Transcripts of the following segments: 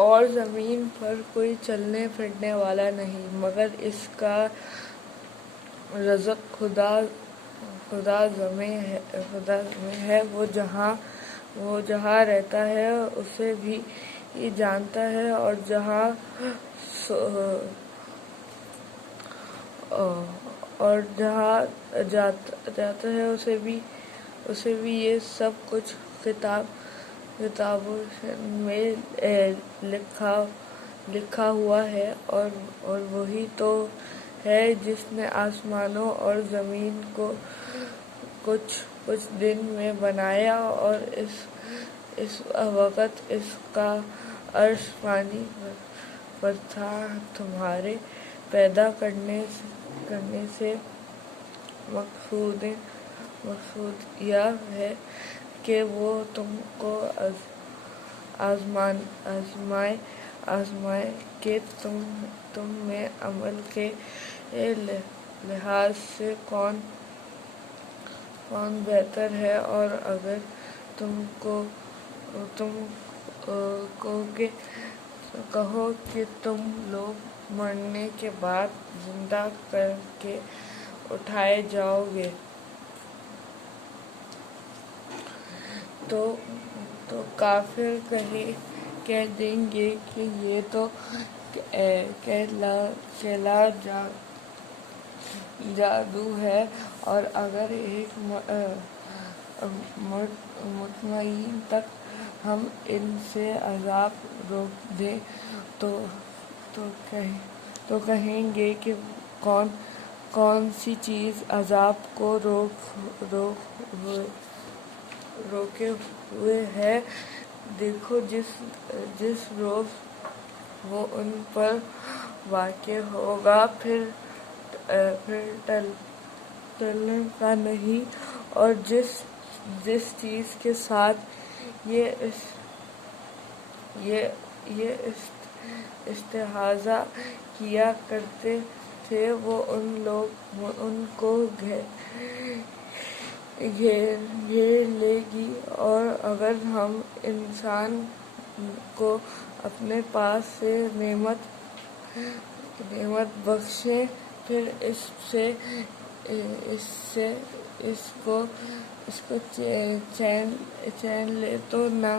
اور زمین پر کوئی چلنے پھرنے والا نہیں مگر اس کا رزق خدا میں ہے۔ وہ جہاں رہتا ہے اسے بھی جانتا ہے، اور جہاں جاتا ہے اسے بھی یہ سب کچھ کتابوں میں لکھا ہوا ہے۔ اور وہی تو ہے جس نے آسمانوں اور زمین کو کچھ دن میں بنایا، اور اس وقت اس کا عرش پانی پر تھا۔ تمہارے پیدا کرنے سے مقصود یہ ہے کہ وہ تم کو آزمائے کہ تم میں عمل کے لحاظ سے کون بہتر ہے۔ اور اگر تم کہو کہ تم لوگ مرنے کے بعد زندہ کر کے اٹھائے جاؤ گے، تو کافر کہہ دیں گے کہ یہ تو کیلا جادو ہے۔ اور اگر ایک مطمئن تک ہم ان سے عذاب روک دیں تو کہیں گے کہ کون سی چیز عذاب کو روکے ہوئے ہے۔ دیکھو جس روز وہ ان پر واقع ہوگا پھر ٹلنے کا نہیں۔ اور جس چیز کے ساتھ یہ استہزاء کیا کرتے تھے وہ ان کو گھیر لے گی۔ اور اگر ہم انسان کو اپنے پاس سے نعمت بخشیں پھر اس کو چین لے تو نا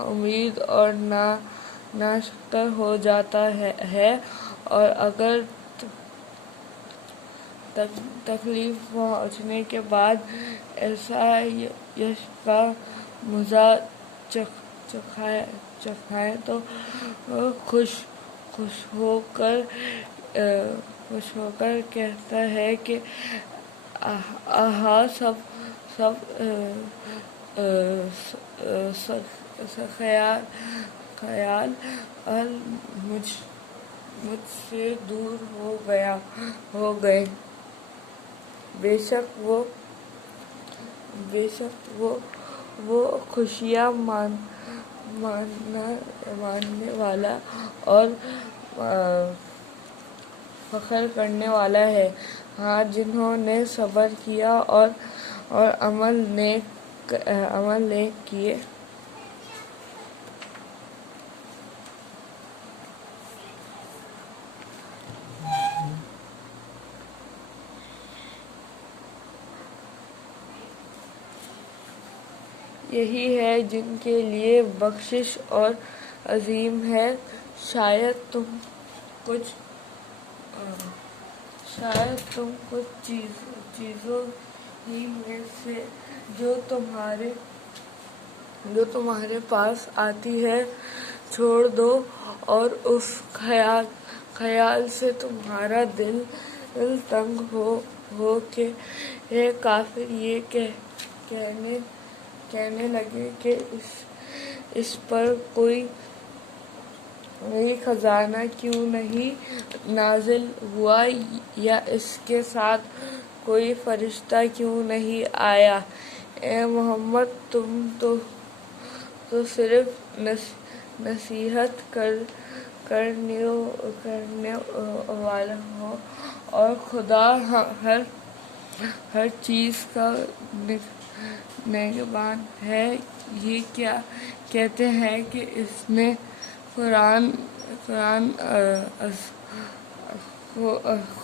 امید اور نا شکر ہو جاتا ہے۔ اور اگر تکلیف پہنچنے کے بعد ایسا یش کا مزہ چکھائیں تو خوش ہو کر کہتا ہے کہ آہا سب خیال مجھ سے دور ہو گئے۔ بے شک وہ خوشیاں ماننے والا اور فخر کرنے والا ہے۔ ہاں جنہوں نے صبر کیا اور عمل نیک کیے۔ یہی ہے جن کے لیے بخشش اور عظیم ہے۔ شاید تم کچھ چیزوں ہی میں سے جو تمہارے پاس آتی ہے چھوڑ دو، اور اس خیال سے تمہارا دل تنگ ہو کہ اے کافر یہ کہنے لگے کہ اس پر کوئی خزانہ کیوں نہیں نازل ہوا، یا اس کے ساتھ کوئی فرشتہ کیوں نہیں آیا۔ اے محمد تم تو صرف نصیحت کرنے والا ہو، اور خدا ہر چیز کا نگہبان ہے۔ یہ کیا کہتے ہیں کہ اس نے قرآن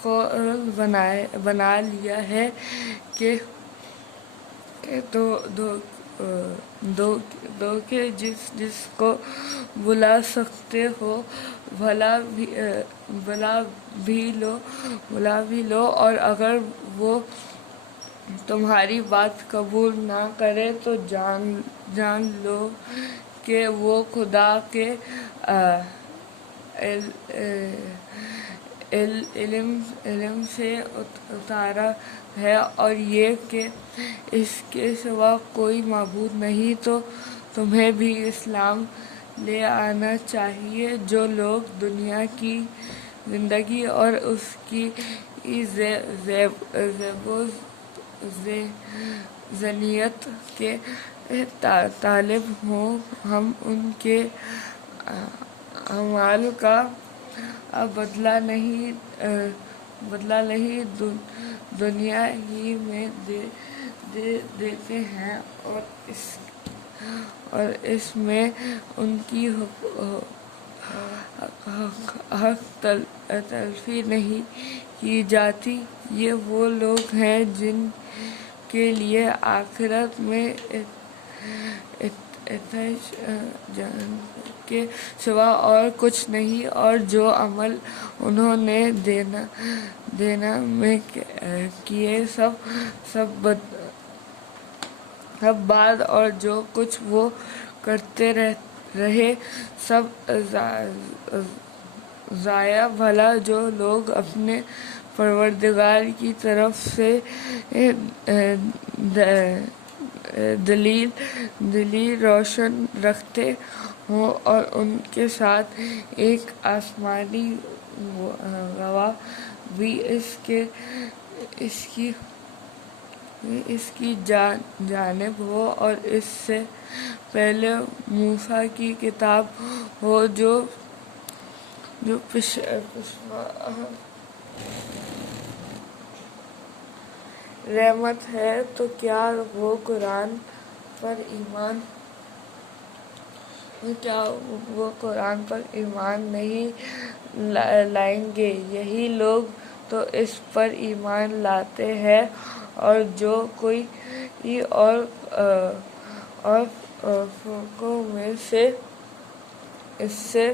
کو بنا لیا ہے کہ دو کہ جس کو بلا سکتے ہو بلا بھی لو، اور اگر وہ تمہاری بات قبول نہ کرے تو جان لو کہ وہ خدا کے علم سے اتارا ہے، اور یہ کہ اس کے سوا کوئی معبود نہیں۔ تو تمہیں بھی اسلام لے آنا چاہیے۔ جو لوگ دنیا کی زندگی اور اس کی زیب و زینت کے طالب ہوں، ہم ان کے اعمال کا بدلہ نہیں دنیا ہی میں دیتے ہیں، اور اس میں ان کی حق تلفی نہیں کی جاتی۔ یہ وہ لوگ ہیں جن کے لیے آخرت میں عطش کے سوا اور کچھ نہیں، اور جو عمل انہوں نے دنیا میں کیے سب بعد اور جو کچھ وہ کرتے رہے سب ضائع۔ بھلا جو لوگ اپنے پروردگار کی طرف سے دلیل روشن رکھتے ہوں، اور ان کے ساتھ ایک آسمانی گواہ بھی اس کی جانب ہو، اور اس سے پہلے موسیٰ کی کتاب ہو جو پشتہ رحمت ہے، تو کیا وہ قرآن پر ایمان نہیں لائیں گے؟ یہی لوگ تو اس پر ایمان لاتے ہیں، اور جو کوئی اور فرقوں میں سے اس سے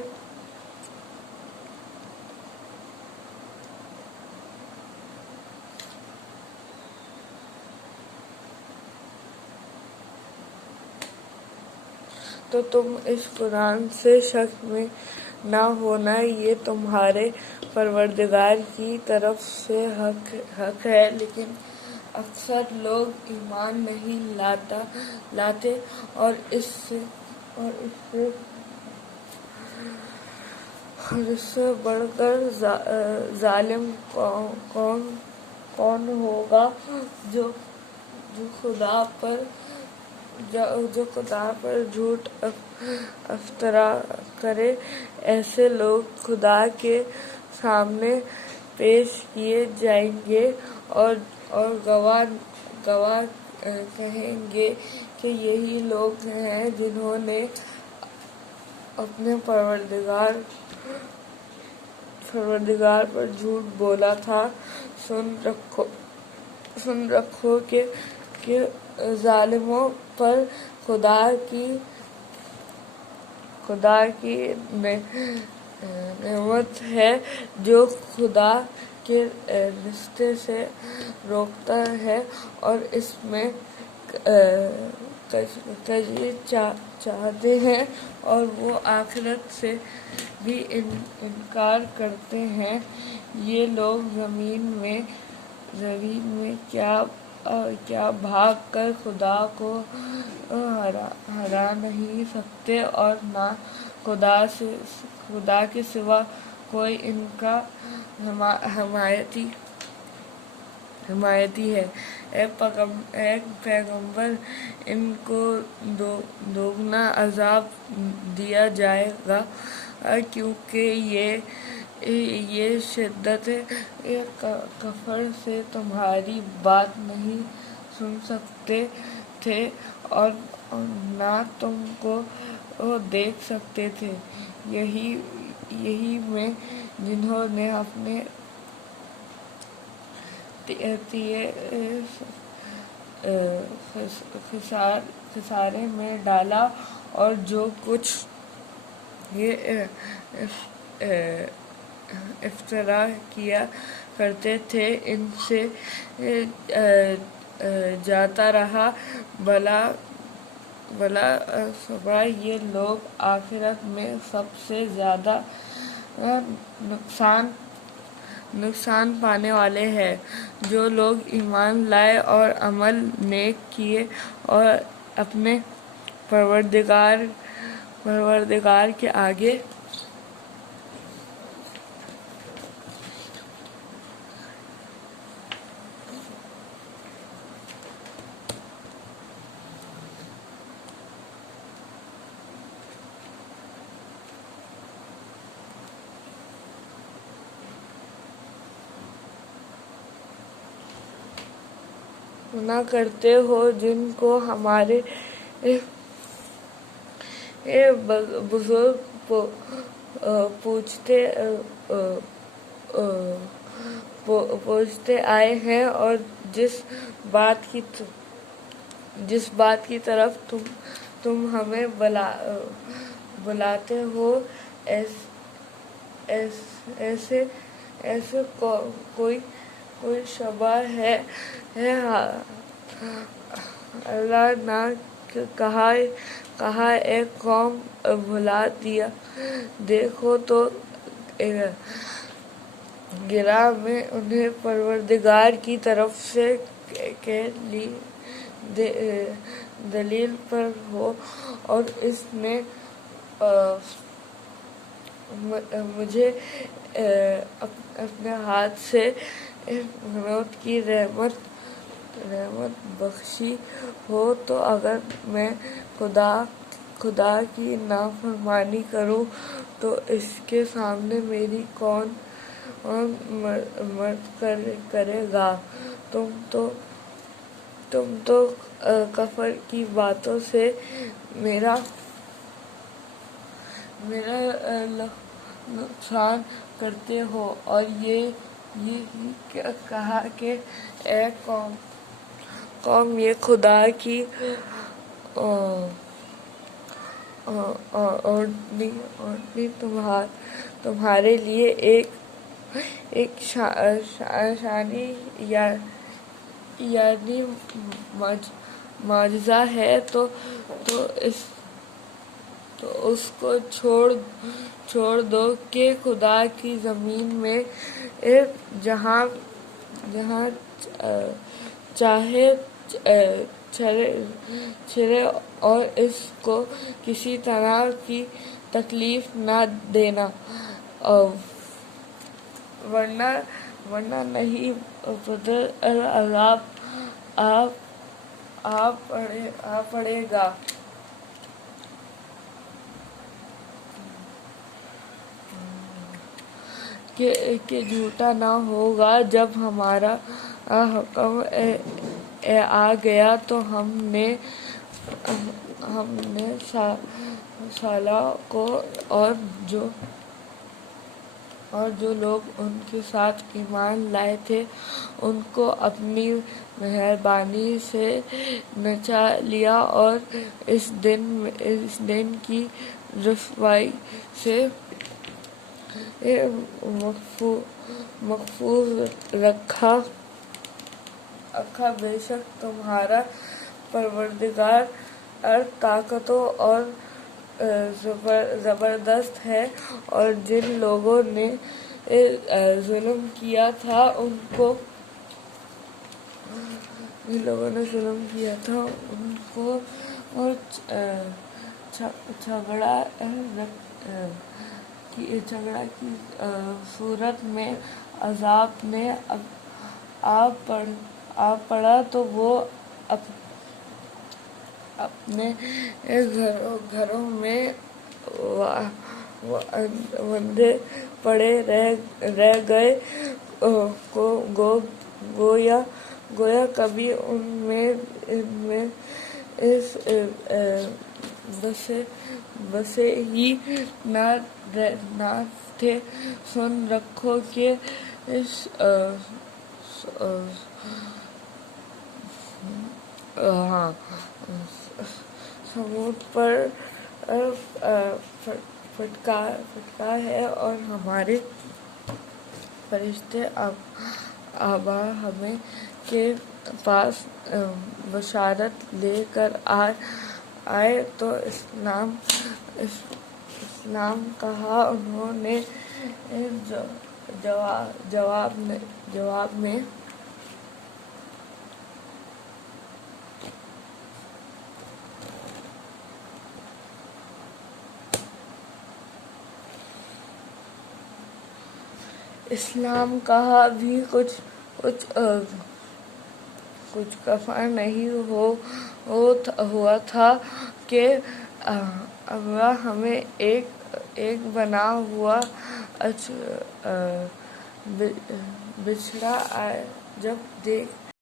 تو تم اس قرآن سے شک میں نہ ہونا، یہ تمہارے پروردگار کی طرف سے حق ہے، لیکن اکثر لوگ ایمان نہیں لاتے، اور اس سے بڑھ کر ظالم کون ہوگا جو خدا پر جھوٹ افطرا کرے۔ ایسے لوگ خدا کے سامنے پیش کیے جائیں گے، اور گواہ کہیں گے کہ یہی لوگ ہیں جنہوں نے اپنے پروردگار پر جھوٹ بولا تھا۔ سن رکھو کہ ظالموں پر خدا کی نعمت ہے جو خدا کے راستے سے روکتا ہے، اور اس میں کجی چاہتے ہیں، اور وہ آخرت سے بھی انکار کرتے ہیں۔ یہ لوگ زمین میں کیا بھاگ کر خدا کو ہرا نہیں سکتے، اور نہ خدا کے سوا کوئی ان کا حمایتی ہے۔ اے پیغمبر، ان کو دوگنا عذاب دیا جائے گا، کیونکہ یہ شدت کفر سے تمہاری بات نہیں سن سکتے تھے، اور نہ تم کو دیکھ سکتے تھے۔ یہی میں جنہوں نے اپنے تیے خسارے میں ڈالا، اور جو کچھ یہ افترا کیا کرتے تھے ان سے جاتا رہا۔ بلا شبہ یہ لوگ آخرت میں سب سے زیادہ نقصان پانے والے ہیں۔ جو لوگ ایمان لائے اور عمل نیک کیے اور اپنے پروردگار کے آگے نہ کرتے ہو، جن کو ہمارے بزرگ پوچھتے آئے ہیں، اور جس بات کی طرف تم ہمیں بلاتے ہو، ایسے کوئی شبہ ہے اللہ نے کہا اے قوم بھلا دیکھو تو گرا میں انہیں پروردگار کی طرف سے کہ دلیل پر ہو، اور اس نے مجھے اپنے ہاتھ سے موت کی رحمت بخشی ہو، تو اگر میں خدا کی نافرمانی کروں تو اس کے سامنے میری کون مدد کرے گا؟ تم تو کفر کی باتوں سے میرا نقصان کرتے ہو، اور یہ کہا کہ اے قوم یہ خدا کی اوٹنی تمہارے لیے ایک شانی یعنی معجزہ ہے، تو اس کو چھوڑ دو کہ خدا کی زمین میں جہاں چاہے چرے، اور اس کو کسی طرح کی تکلیف نہ دینا، ورنہ نہیں بدل عذاب آ پڑے گا۔ کہ جھوٹا نہ ہوگا، جب ہمارا حکم آ گیا تو ہم نے صالح کو اور جو لوگ ان کے ساتھ ایمان لائے تھے ان کو اپنی مہربانی سے بچا لیا، اور اس دن کی رسوائی سے محفوظ رکھا۔ بے شک تمہارا پروردگار طاقتور اور زبردست ہے، اور جن لوگوں نے ظلم کیا تھا ان کو اور جھگڑا کی صورت میں عذاب نے آ پڑا تو وہ اپنے گھروں میں بندے پڑے رہ گئے، گویا کبھی ان میں بسے ہی نہ تھے۔ سن رکھو کہ اس سمود پر پھٹکا ہے اور ہمارے فرشتے ابراہیم کے پاس بشارت لے کر آئے تو اسلام کہا۔ انہوں نے جواب میں اسلام کہا بھی کچھ کفا نہیں ہوا تھا کہ ابراہیم ایک بنا ہوا بچھڑا جب دیکھ